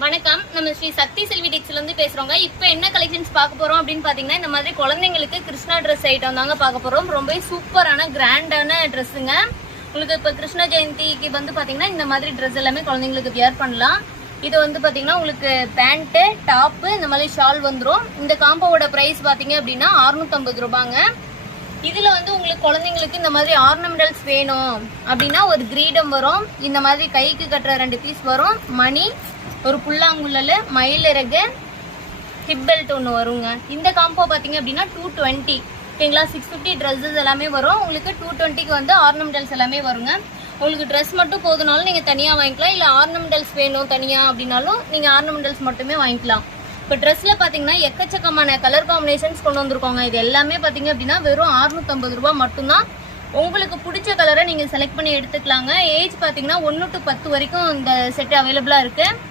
வணக்கம், நம்ம ஸ்ரீ சக்தி செல்வி டெக்ஸ்ல இருந்து பேசுறோங்க. இப்போ என்ன கலெக்ஷன்ஸ் பார்க்க போறோம் அப்படின்னு பாத்தீங்கன்னா, இந்த மாதிரி குழந்தைங்களுக்கு கிருஷ்ணா ட்ரெஸ் ஐட்டம் தாங்க பார்க்க போறோம். ரொம்ப சூப்பரான கிராண்டான ட்ரெஸ்ஸுங்க. உங்களுக்கு இப்போ கிருஷ்ண ஜெயந்திக்கு வந்து பாத்தீங்கன்னா இந்த மாதிரி ட்ரெஸ் எல்லாமே குழந்தைங்களுக்கு வியர் பண்ணலாம். இது வந்து பாத்தீங்கன்னா உங்களுக்கு பேண்ட்டு, டாப்பு, இந்த மாதிரி ஷால் வந்துடும். இந்த காம்போவோட பிரைஸ் பாத்தீங்க அப்படின்னா 650 ரூபாங்க. இதுல வந்து உங்களுக்கு குழந்தைங்களுக்கு இந்த மாதிரி ஆர்னமெண்டல்ஸ் வேணும் அப்படின்னா ஒரு கிரீடம் வரும், இந்த மாதிரி கைக்கு கட்டுற 2 பீஸ் வரும், மணி, ஒரு புல்லாங்குழல், மயிலிறகு, ஹிப் பெல்ட் ஒன்று வருங்க. இந்த காம்போ பார்த்தீங்க அப்படின்னா 220 ஓகேங்களா. 650 ட்ரெஸ்ஸஸ் எல்லாமே வரும். உங்களுக்கு 220க்கு வந்து ஆர்னமெண்டல்ஸ் எல்லாமே வருங்க. உங்களுக்கு ட்ரெஸ் மட்டும் போதுனாலும் நீங்கள் தனியாக வாங்கிக்கலாம், இல்லை ஆர்னமெண்டல்ஸ் வேணும் தனியாக அப்படின்னாலும் நீங்கள் ஆர்னமெண்டல்ஸ் மட்டுமே வாங்கிக்கலாம். இப்போ ட்ரெஸ்ஸில் பார்த்தீங்கன்னா எக்கச்சக்கமான கலர் காம்பினேஷன்ஸ் கொண்டு வந்திருக்கோங்க. இது எல்லாமே பார்த்தீங்க அப்படின்னா வெறும் 650 ரூபா மட்டும்தான். உங்களுக்கு பிடிச்ச கலரை நீங்கள் செலக்ட் பண்ணி எடுத்துக்கலாங்க. ஏஜ் பார்த்தீங்கன்னா 1 to 10 வரைக்கும் இந்த செட் அவைலபிளாக இருக்குது.